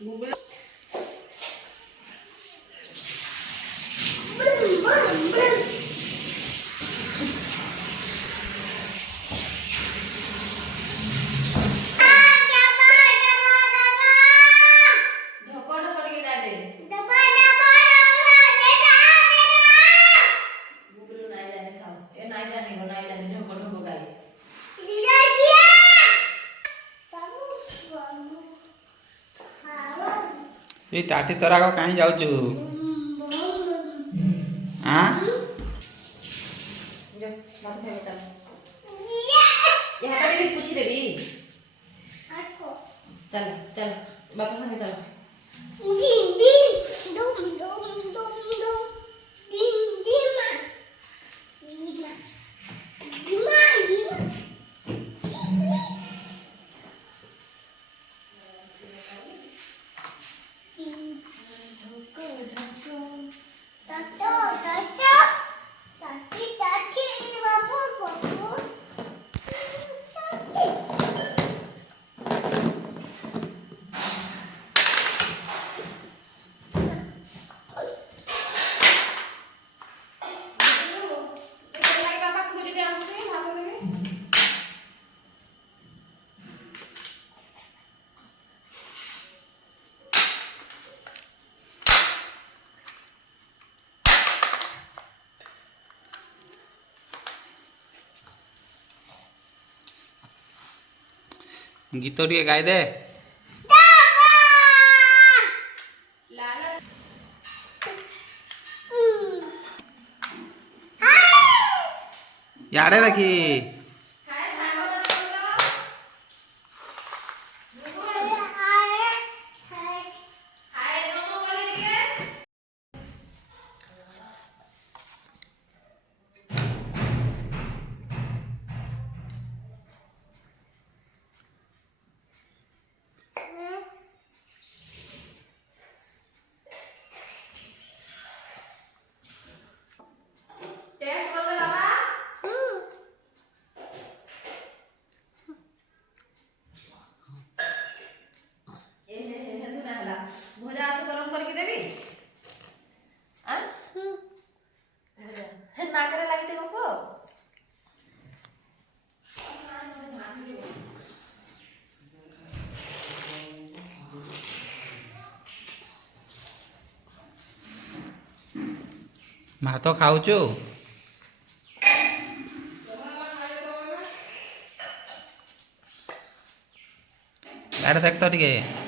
Google. ये टाटी तोरा को कहीं जाऊ छु हां जो बात है बता यहाँ का भी पूछ देबी चल चल बापा संगे चल Ding ding dum dum dum dum ding ding ma ding ma ding tato tato tati tati babu babu गीत टिके गाई दे याडे रखी भजा आसु गरम करके देबी आ भजा नाकरे लागिते गपो भात खाऊ छु याडे देख तो टिके